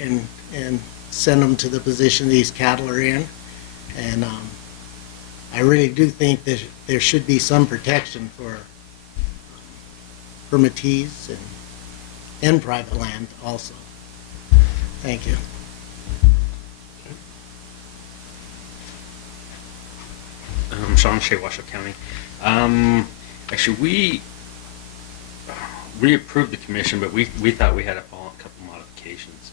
and send them to the position these cattle are in. And I really do think that there should be some protection for permittees and private land also. Thank you. Sean Shea, Washoe County. Actually, we approved the commission, but we thought we had a couple modifications.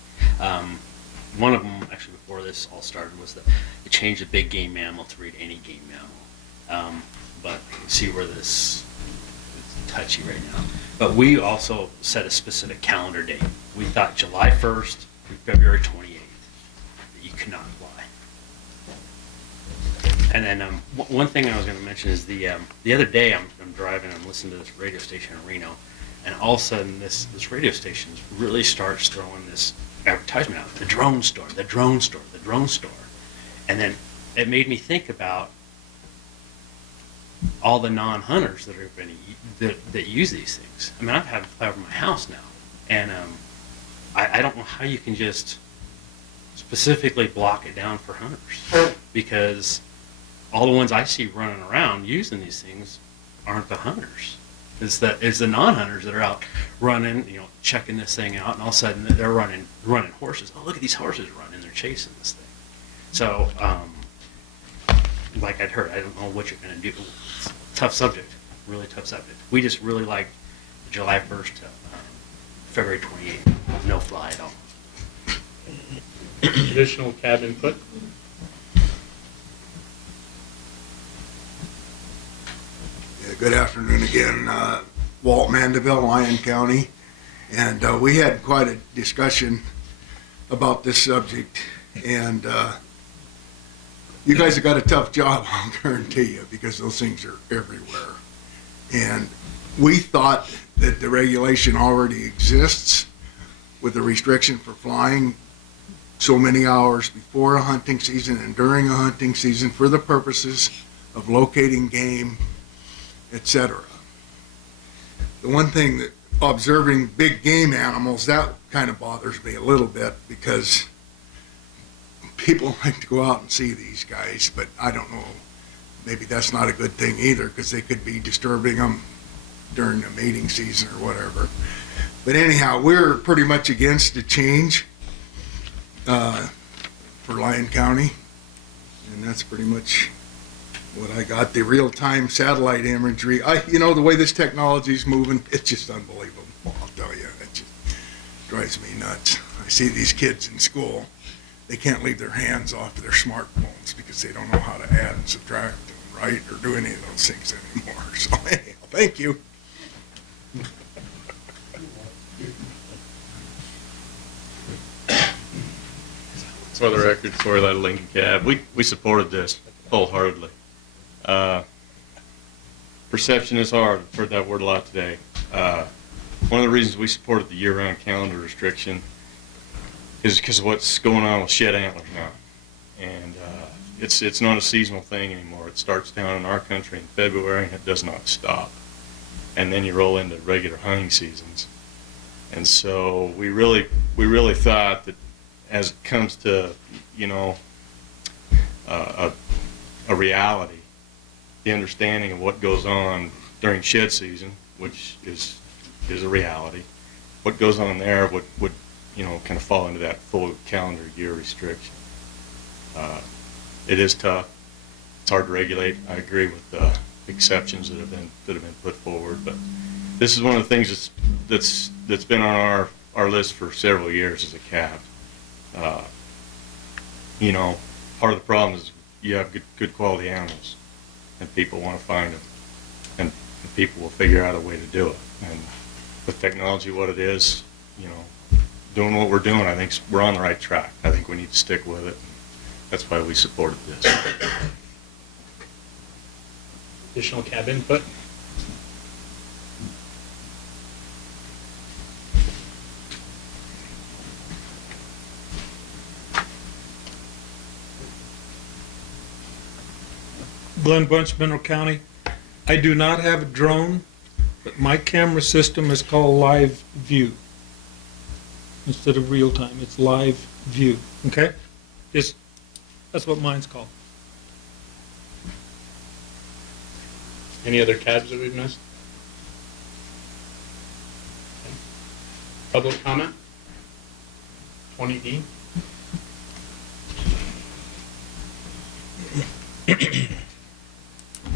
One of them, actually, before this all started, was to change the big game mammal to read any game mammal. But you can see where this is touchy right now. But we also set a specific calendar date. We thought July 1st through February 28th that you could not fly. And then one thing I was going to mention is the other day I'm driving, I'm listening to this radio station in Reno, and all of a sudden this radio station really starts throwing this advertisement out, the drone store, the drone store, the drone store. And then it made me think about all the non-hunters that use these things. I mean, I've had them fly over my house now, and I don't know how you can just specifically block it down for hunters, because all the ones I see running around using these things aren't the hunters. It's the non-hunters that are out running, checking this thing out, and all of a sudden they're running horses. Oh, look at these horses running! They're chasing this thing. So, like I'd heard, I don't know what you're going to do. It's a tough subject, really tough subject. We just really like July 1st to February 28th, no fly at all. Additional cab input. Good afternoon again. Walt Mandeville, Lyon County. And we had quite a discussion about this subject. And you guys have got a tough job, I'll guarantee you, because those things are everywhere. And we thought that the regulation already exists with the restriction for flying so many hours before a hunting season and during a hunting season for the purposes of locating game, etc. The one thing that observing big game animals, that kind of bothers me a little bit, because people like to go out and see these guys, but I don't know, maybe that's not a good thing either, because they could be disturbing them during the mating season or whatever. But anyhow, we're pretty much against the change for Lyon County, and that's pretty much what I got. The real-time satellite imagery, the way this technology is moving, it's just unbelievable, I'll tell you. It just drives me nuts. I see these kids in school, they can't leave their hands off of their smartphones because they don't know how to add and subtract and write or do any of those things anymore. So anyhow, thank you. For the record, for that Lincoln cab, we supported this wholeheartedly. Perception is hard. I've heard that word a lot today. One of the reasons we supported the year-round calendar restriction is because of what's going on with shed antlers now. And it's not a seasonal thing anymore. It starts down in our country in February and it does not stop. And then you roll into regular hunting seasons. And so we really thought that as it comes to, a reality, the understanding of what goes on during shed season, which is a reality, what goes on there would kind of fall into that full calendar year restriction. It is tough. It's hard to regulate. I agree with the exceptions that have been put forward, but this is one of the things that's been on our list for several years as a cab. Part of the problem is you have good quality animals, and people want to find them, and people will figure out a way to do it. And with technology, what it is, doing what we're doing, I think we're on the right track. I think we need to stick with it. That's why we supported this. Additional cab input. Glenn Bunch, Mineral County. I do not have a drone, but my camera system is called Live View. instead of real time. It's live view, okay? That's what mine's called. Any other tabs that we've missed? Okay. Public comment? 20D?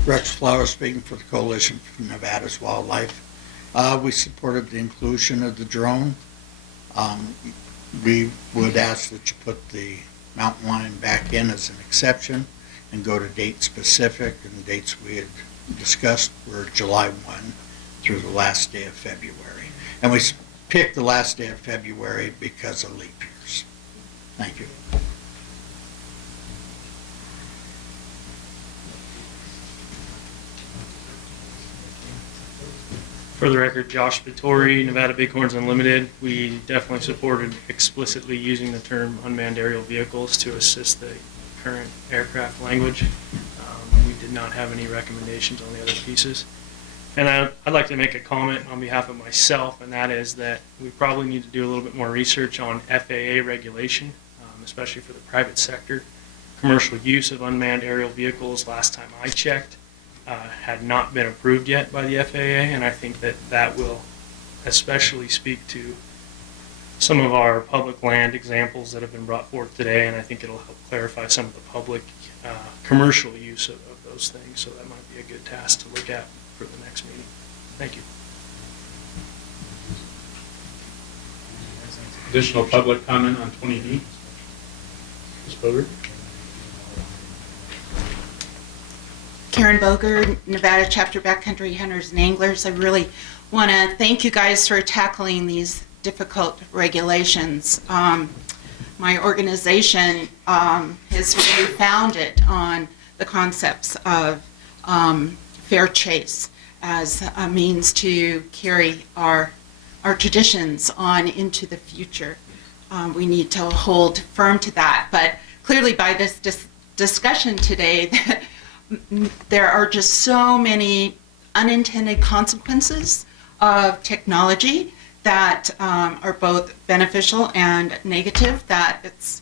Rex Flowers speaking for the Coalition for Nevada's Wildlife. We supported the inclusion of the drone. We would ask that you put the mountain lion back in as an exception and go to date specific, and the dates we had discussed were July 1 through the last day of February. And we picked the last day of February because of leap years. Thank you. For the record, Josh Vittori, Nevada Bighorns Unlimited. We definitely supported explicitly using the term unmanned aerial vehicles to assist the current aircraft language. We did not have any recommendations on the other pieces. And I'd like to make a comment on behalf of myself, and that is that we probably need to do a little bit more research on FAA regulation, especially for the private sector. Commercial use of unmanned aerial vehicles, last time I checked, had not been approved yet by the FAA, and I think that that will especially speak to some of our public land examples that have been brought forth today, and I think it'll help clarify some of the public commercial use of those things, so that might be a good task to look at for the next meeting. Thank you. Additional public comment on 20D? Ms. Bogert? Karen Boger, Nevada Chapter Backcountry Hunters and Anglers. I really want to thank you guys for tackling these difficult regulations. My organization is really founded on the concepts of fair chase as a means to carry our traditions on into the future. We need to hold firm to that, but clearly by this discussion today, there are just so many unintended consequences of technology that are both beneficial and negative, that it's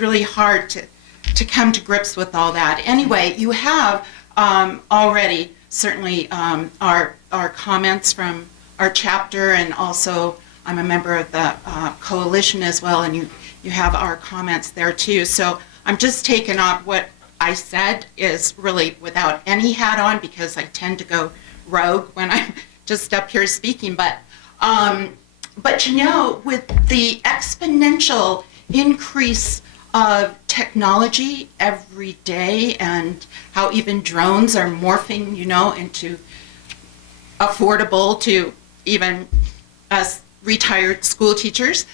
really hard to come to grips with all that. Anyway, you have already certainly our comments from our chapter, and also I'm a member of the coalition as well, and you have our comments there too. So I'm just taking off what I said is really without any hat on, because I tend to go rogue when I'm just up here speaking. But you know, with the exponential increase of technology every day, and how even drones are morphing, you know, into affordable to even us retired school teachers,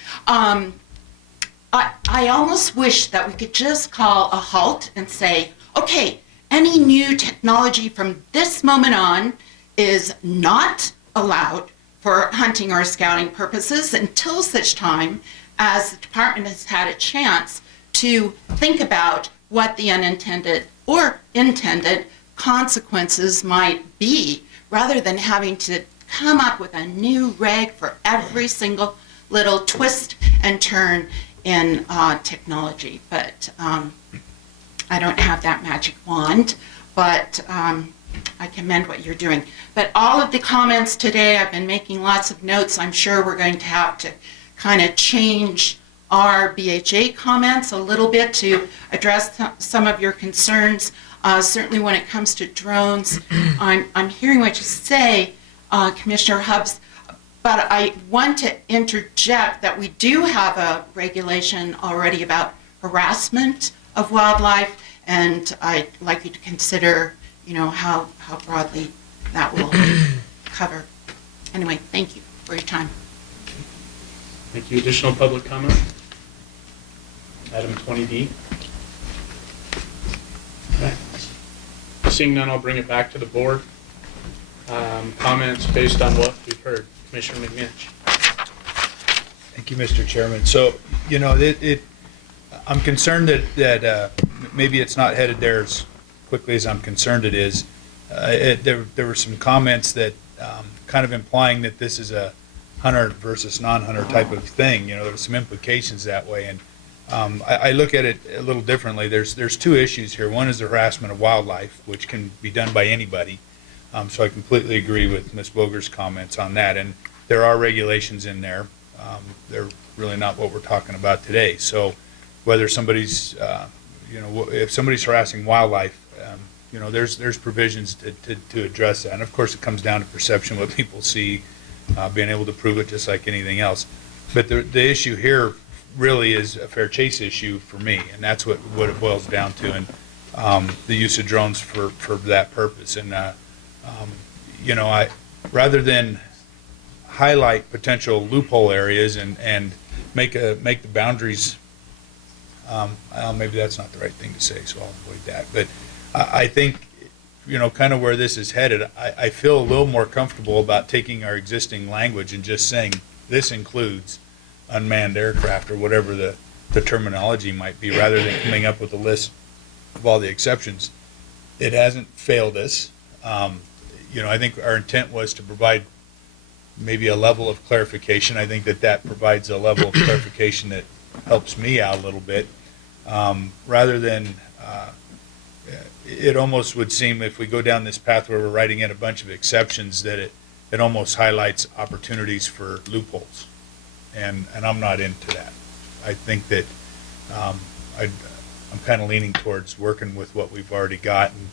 I almost wish that we could just call a halt and say, okay, any new technology from this moment on is not allowed for hunting or scouting purposes until such time as the department has had a chance to think about what the unintended or intended consequences might be, rather than having to come up with a new reg for every single little twist and turn in technology. But I don't have that magic wand, but I commend what you're doing. But all of the comments today, I've been making lots of notes. I'm sure we're going to have to kind of change our BHA comments a little bit to address some of your concerns. Certainly when it comes to drones, I'm hearing what you say, Commissioner Hubbs, but I want to interject that we do have a regulation already about harassment of wildlife, and I'd like you to consider, you know, how broadly that will cover. Anyway, thank you for your time. Thank you. Additional public comment? Item 20D. Okay. Seeing none, I'll bring it back to the board. Comments based on what we've heard. Commissioner McNinch. Thank you, Mr. Chairman. So, you know, I'm concerned that maybe it's not headed there as quickly as I'm concerned it is. There were some comments that kind of implying that this is a hunter versus non-hunter type of thing. There's some implications that way. And I look at it a little differently. There's two issues here. One is the harassment of wildlife, which can be done by anybody. So I completely agree with Ms. Boger's comments on that. And there are regulations in there. They're really not what we're talking about today. So whether somebody's, if somebody's harassing wildlife, there's provisions to address that. And of course, it comes down to perception, what people see, being able to prove it just like anything else. But the issue here really is a fair chase issue for me, and that's what it boils down to, and the use of drones for that purpose. And, rather than highlight potential loophole areas and make the boundaries, maybe that's not the right thing to say, so I'll avoid that. But I think, kind of where this is headed, I feel a little more comfortable about taking our existing language and just saying this includes unmanned aircraft or whatever the terminology might be, rather than coming up with a list of all the exceptions. It hasn't failed us. I think our intent was to provide maybe a level of clarification. I think that provides a level of clarification that helps me out a little bit, rather than it almost would seem, if we go down this path where we're writing in a bunch of exceptions, that it almost highlights opportunities for loopholes, and I'm not into that. I think that I'm kind of leaning towards working with what we've already got and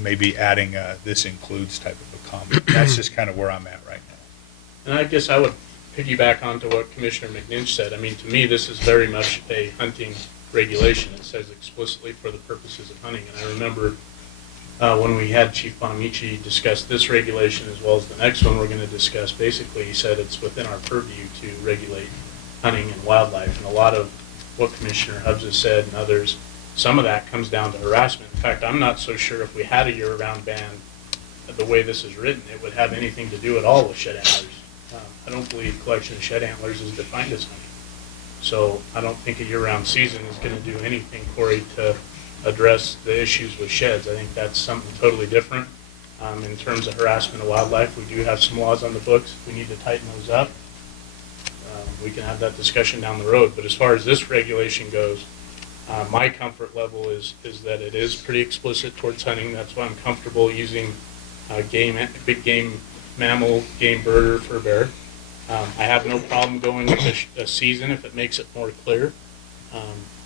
maybe adding this includes type of a comment. That's just kind of where I'm at right now. And I guess I would piggyback onto what Commissioner McNinch said. I mean, to me, this is very much a hunting regulation. It says explicitly for the purposes of hunting. And I remember when we had Chief Bonamici discuss this regulation as well as the next one we're going to discuss, basically he said it's within our purview to regulate hunting and wildlife. And a lot of what Commissioner Hubbs has said and others, some of that comes down to harassment. In fact, I'm not so sure if we had a year-round ban, the way this is written, it would have anything to do at all with shed antlers. I don't believe collection of shed antlers is defined as hunting. So I don't think a year-round season is going to do anything, Corey, to address the issues with sheds. I think that's something totally different. In terms of harassment of wildlife, we do have some laws on the books. We need to tighten those up. We can have that discussion down the road. But as far as this regulation goes, my comfort level is that it is pretty explicit towards hunting. That's why I'm comfortable using big game mammal, game bird, or fur bear. I have no problem going with a season if it makes it more clear,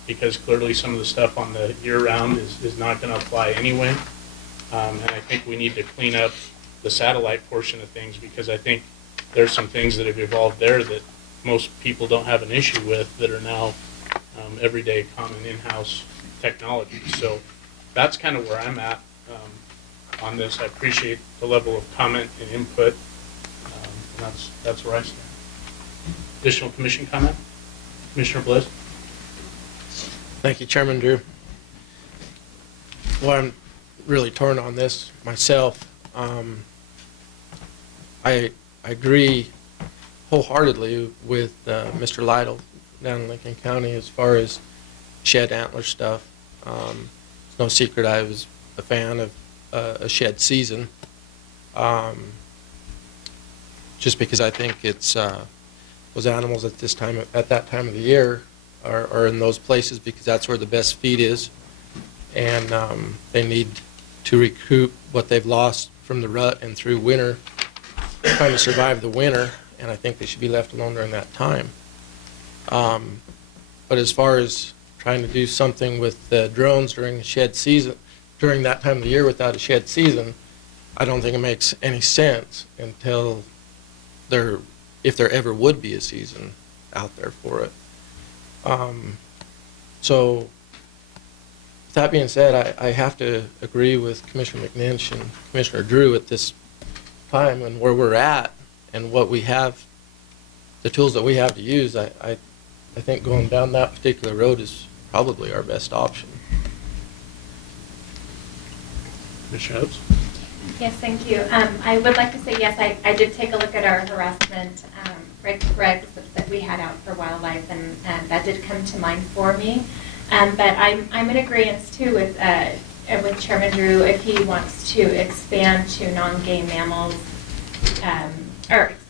because clearly some of the stuff on the year-round is not going to apply anyway. And I think we need to clean up the satellite portion of things, because I think there's some things that have evolved there that most people don't have an issue with that are now everyday common in-house technology. So that's kind of where I'm at on this. I appreciate the level of comment and input, and that's where I stand. Additional commission comment? Commissioner Bliss? Thank you, Chairman Drew. Well, I'm really torn on this myself. I agree wholeheartedly with Mr. Lytle down in Lincoln County as far as shed antler stuff. It's no secret I was a fan of a shed season, just because I think it's those animals at that time of the year are in those places because that's where the best feed is, and they need to recoup what they've lost from the rut and through winter, trying to survive the winter, and I think they should be left alone during that time. But as far as trying to do something with the drones during the shed season, during that time of the year without a shed season, I don't think it makes any sense until if there ever would be a season out there for it. So with that being said, I have to agree with Commissioner McNinch and Commissioner Drew at this time and where we're at and what we have, the tools that we have to use. I think going down that particular road is probably our best option. Commissioner Hubbs? Yes, thank you. I would like to say, yes, I did take a look at our harassment regs that we had out for wildlife, and that did come to mind for me. But I'm in agreement too with Chairman Drew if he wants to expand to non-game mammals,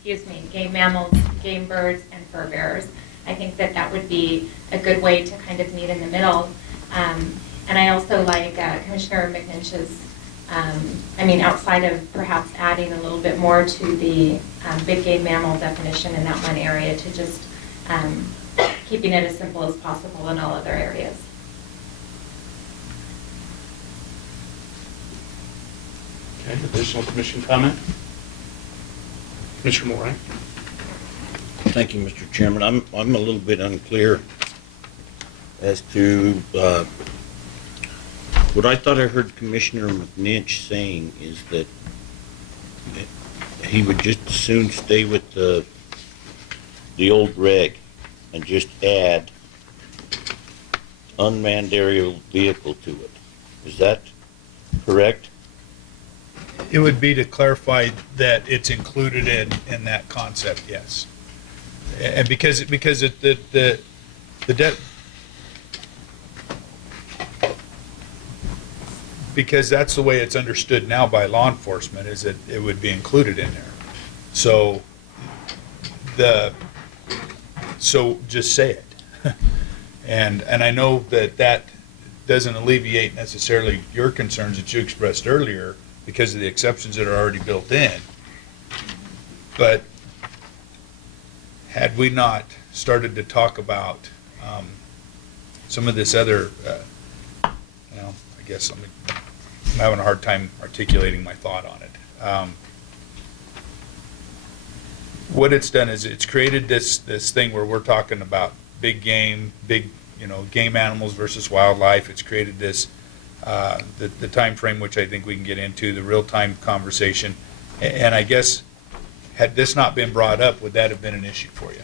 game mammals, game birds, and fur bearers. I think that that would be a good way to kind of meet in the middle. And I also like Commissioner McNinch's, outside of perhaps adding a little bit more to the big game mammal definition in that one area, to just keeping it as simple as possible in all other areas. Okay, additional commission comment? Commissioner Moore? Thank you, Mr. Chairman. I'm a little bit unclear as to what I thought I heard Commissioner McNinch saying is that he would just as soon stay with the old reg and just add unmanned aerial vehicle to it. Is that correct? It would be to clarify that it's included in that concept, yes. And because because that's the way it's understood now by law enforcement, is that it would be included in there. So just say it. And I know that doesn't alleviate necessarily your concerns that you expressed earlier because of the exceptions that are already built in. But had we not started to talk about some of this other, I guess I'm having a hard time articulating my thought on it. What it's done is it's created this thing where we're talking about big game, game animals versus wildlife. It's created this, the time frame, which I think we can get into, the real-time conversation. And I guess, had this not been brought up, would that have been an issue for you?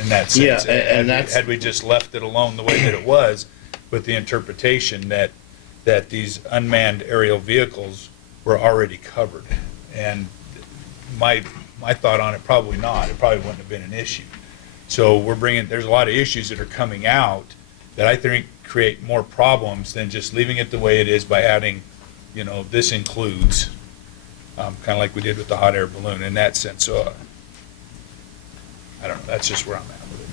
In that sense, Yeah, and that's... had we just left it alone the way that it was, with the interpretation that these unmanned aerial vehicles were already covered. And my thought on it, probably not. It probably wouldn't have been an issue. So there's a lot of issues that are coming out that I think create more problems than just leaving it the way it is by adding, this includes, kind of like we did with the hot air balloon in that sense. So I don't know, that's just where I'm at with it.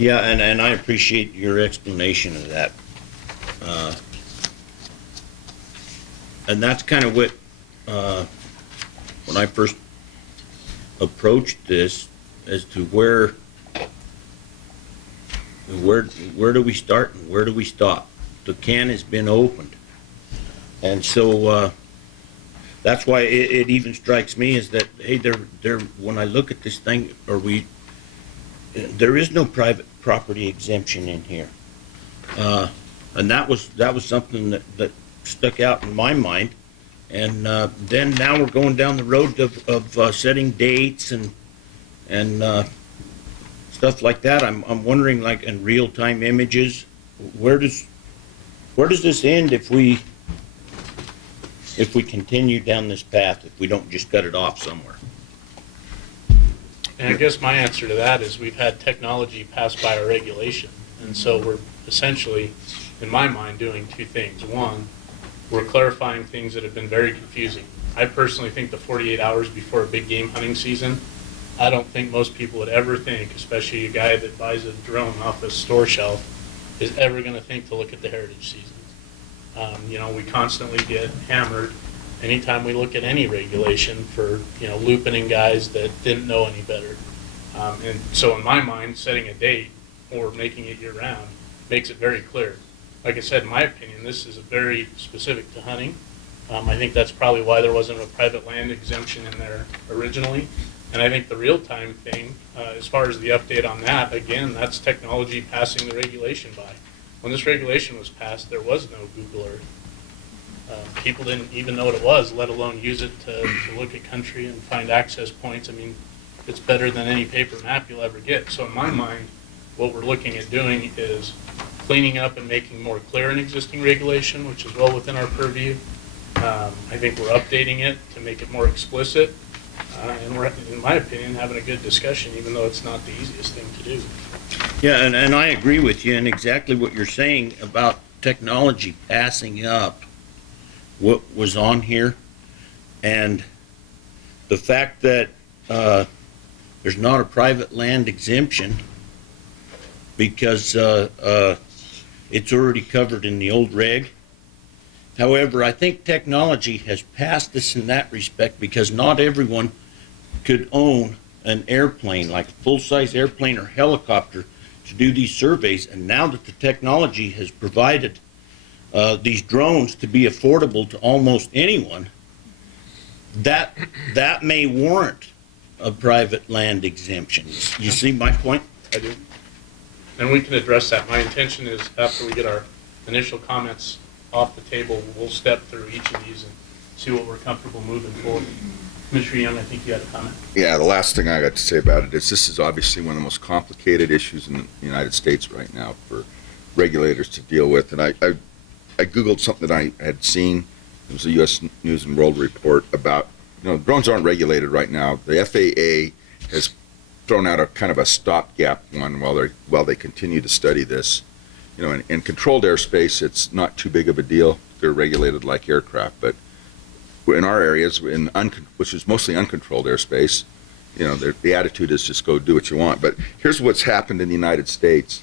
Yeah, and I appreciate your explanation of that. And that's kind of what, when I first approached this, as to where do we start and where do we stop? The can has been opened. And so that's why it even strikes me is that, hey, when I look at this thing, there is no private property exemption in here. And that was something that stuck out in my mind. And then now we're going down the road of setting dates and stuff like that. I'm wondering, like, in real-time images, where does this end if we continue down this path, if we don't just cut it off somewhere? And I guess my answer to that is we've had technology pass by our regulation. And so we're essentially, in my mind, doing two things. One, we're clarifying things that have been very confusing. I personally think the 48 hours before a big game hunting season, I don't think most people would ever think, especially a guy that buys a drone off a store shelf, is ever going to think to look at the heritage seasons. We constantly get hammered anytime we look at any regulation for, looping in guys that didn't know any better. And so in my mind, setting a date or making it year-round makes it very clear. Like I said, in my opinion, this is very specific to hunting. I think that's probably why there wasn't a private land exemption in there originally. And I think the real-time thing, as far as the update on that, again, that's technology passing the regulation by. When this regulation was passed, there was no Google Earth. People didn't even know what it was, let alone use it to look at country and find access points. I mean, it's better than any paper map you'll ever get. So in my mind, what we're looking at doing is cleaning up and making more clear an existing regulation, which is well within our purview. I think we're updating it to make it more explicit. And we're, in my opinion, having a good discussion, even though it's not the easiest thing to do. Yeah, and I agree with you, and exactly what you're saying about technology passing up what was on here. And the fact that there's not a private land exemption because it's already covered in the old reg. However, I think technology has passed us in that respect because not everyone could own an airplane, like a full-size airplane or helicopter, to do these surveys. And now that the technology has provided these drones to be affordable to almost anyone, that may warrant a private land exemption. You see my point? I do. And we can address that. My intention is after we get our initial comments off the table, we'll step through each of these and see what we're comfortable moving forward. Commissioner Young, I think you had a comment. Yeah, the last thing I got to say about it is this is obviously one of the most complicated issues in the United States right now for regulators to deal with. And I Googled something that I had seen. It was a U.S. News and World Report about, drones aren't regulated right now. The FAA has thrown out a kind of a stopgap one while they continue to study this. In controlled airspace, it's not too big of a deal. They're regulated like aircraft, but in our areas, which is mostly uncontrolled airspace, the attitude is just go do what you want. But here's what's happened in the United States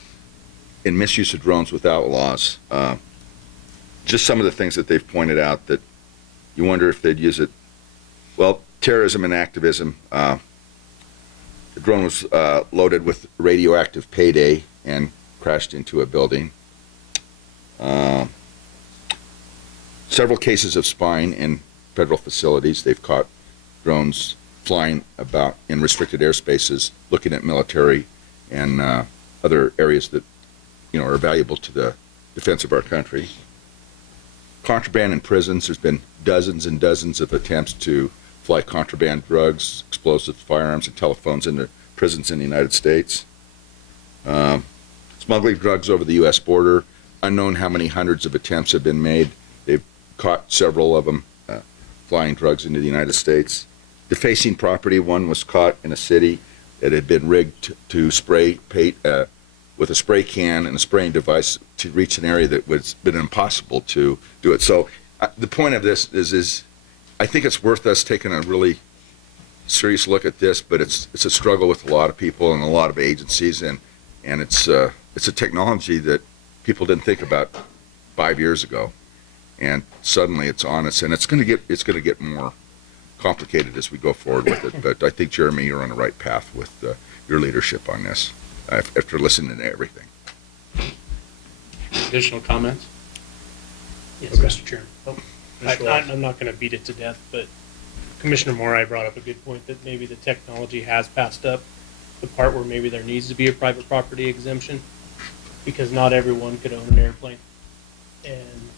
in misuse of drones without laws. Just some of the things that they've pointed out that you wonder if they'd use it. Well, terrorism and activism. The drone was loaded with radioactive payday and crashed into a building. Several cases of spying in federal facilities. They've caught drones flying about in restricted airspaces, looking at military and other areas that are valuable to the defense of our country. Contraband in prisons. There's been dozens and dozens of attempts to fly contraband drugs, explosives, firearms, and telephones into prisons in the United States. Smuggling drugs over the U.S. border. Unknown how many hundreds of attempts have been made. They've caught several of them flying drugs into the United States. Defacing property. One was caught in a city that had been rigged to spray paint with a spray can and a spraying device to reach an area that was been impossible to do it. So the point of this is I think it's worth us taking a really serious look at this, but it's a struggle with a lot of people and a lot of agencies, and it's a technology that people didn't think about 5 years ago, and suddenly it's on us, and it's going to get more complicated as we go forward with it. But I think, Jeremy, you're on the right path with your leadership on this after listening to everything. Additional comments? Yes, Okay. Mr. Chairman. Commissioner Wallace. I'm not going to beat it to death, but Commissioner Morai brought up a good point that maybe the technology has passed up the part where maybe there needs to be a private property exemption because not everyone could own an airplane. And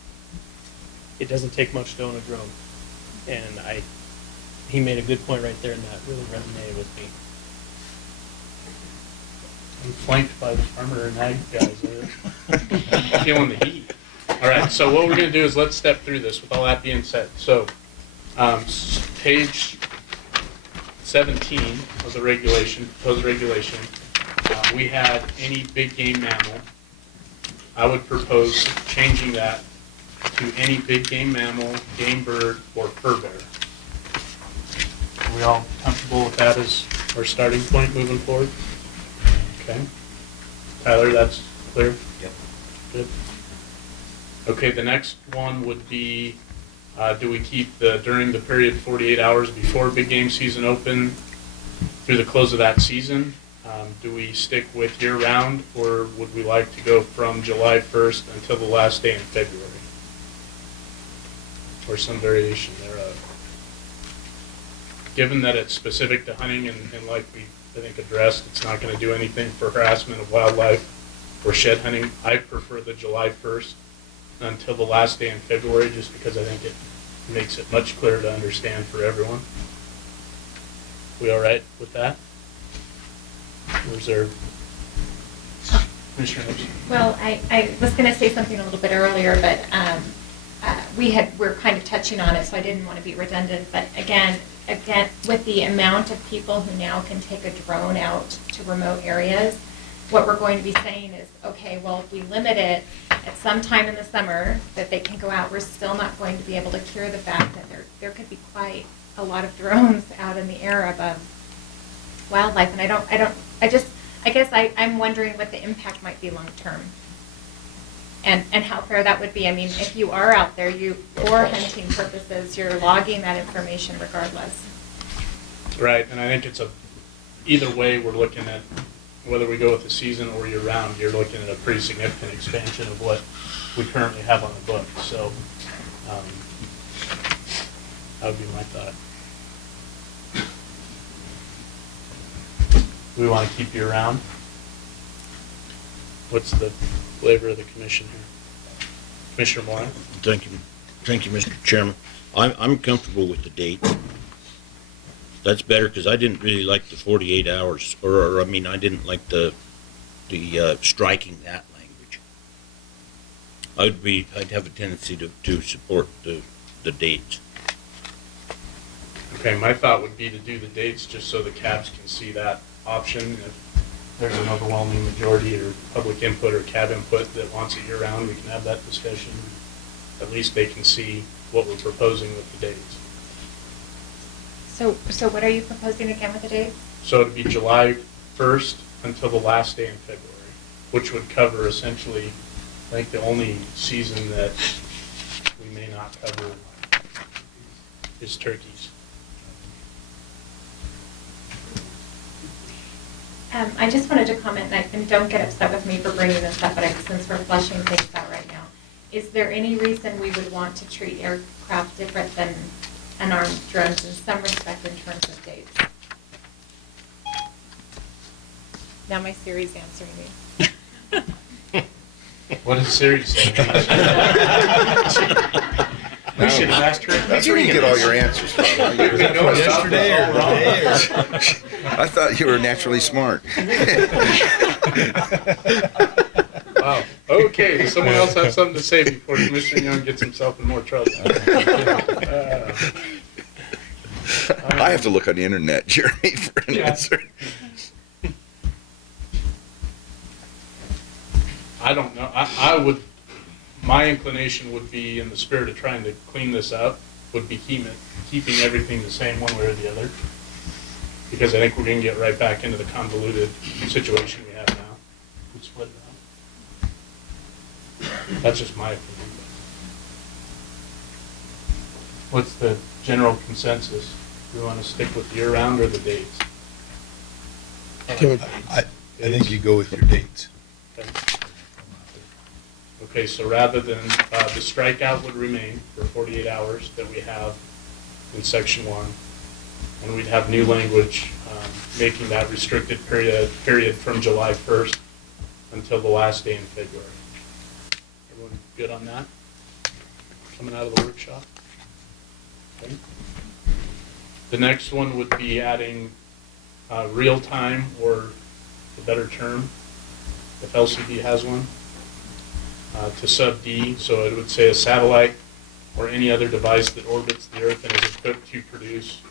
it doesn't take much to own a drone. And he made a good point right there, and that really resonated with me. I'm flanked by the farmer and ag guys. Feeling the heat. All right, so what we're going to do is let's step through this with all that being said. So, page 17 of the regulation, proposed regulation, we had any big game mammal. I would propose changing that to any big game mammal, game bird, or fur bear. Are we all comfortable with that as our starting point moving forward? Okay. Tyler, that's clear? Yep. Good. Okay, the next one would be, do we keep during the period 48 hours before big game season open through the close of that season? Do we stick with year round, or would we like to go from July 1st until the last day in February? Or some variation thereof? Given that it's specific to hunting and like we, I think, addressed, it's not going to do anything for harassment of wildlife or shed hunting. I prefer the July 1st until the last day in February, just because I think it makes it much clearer to understand for everyone. We all right with that? Reserve. Commissioner Hicks? Well, I was going to say something a little bit earlier, but we're kind of touching on it, so I didn't want to be redundant. But again, with the amount of people who now can take a drone out to remote areas, what we're going to be saying is, okay, well, if we limit it at some time in the summer that they can go out, we're still not going to be able to cure the fact that there could be quite a lot of drones out in the air above wildlife, and I guess I'm wondering what the impact might be long-term. And how fair that would be. I mean, if you are out there, for hunting purposes, you're logging that information regardless. Right, and I think either way, we're looking at, whether we go with the season or year-round, you're looking at a pretty significant expansion of what we currently have on the books. So that would be my thought. We want to keep year-round? What's the flavor of the commission here? Commissioner Moore? Thank you, Mr. Chairman. I'm comfortable with the date. That's better, because I didn't really like the 48 hours, or I mean, I didn't like the striking that language. I'd have a tendency to support the dates. Okay, my thought would be to do the dates just so the cabs can see that option. If there's an overwhelming majority or public input or cab input that wants it year-round, we can have that discussion. At least they can see what we're proposing with the dates. So what are you proposing again with the dates? So it'd be July 1st until the last day in February, which would cover essentially, I think the only season that we may not cover is turkeys. I just wanted to comment, and don't get upset with me for bringing this up, but since we're fleshing things out right now, is there any reason we would want to treat aircraft different than unarmed drones in some respect in terms of dates? Now my Siri's answering me. What does Siri say? We should have asked her. That's where you get all your answers from. Yesterday or today I thought you were naturally smart. Wow. Okay, does someone else have something to say before Commissioner Young gets himself in more trouble? I have to look on the internet, Jeremy, for an answer. I don't know. My inclination would be, in the spirit of trying to clean this up, would be keeping everything the same one way or the other. Because I think we're going to get right back into the convoluted situation we have now. We split it up. That's just my opinion. What's the general consensus? Do we want to stick with year-round or the dates? I think you go with your dates. Okay, so rather than, the strikeout would remain for 48 hours that we have in section 1, and we'd have new language making that restricted period from July 1st until the last day in February. Everyone good on that? Coming out of the workshop? Okay. The next one would be adding real-time, or a better term, if LCD has one, to sub D. So it would say a satellite or any other device that orbits the Earth and is equipped to produce,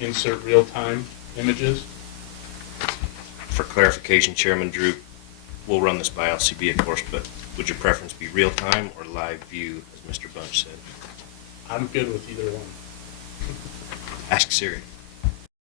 insert real-time images. For clarification, Chairman Drew, we'll run this by LCB, of course, but would your preference be real-time or live view, as Mr. Bunch said? I'm good with either one. Ask Siri.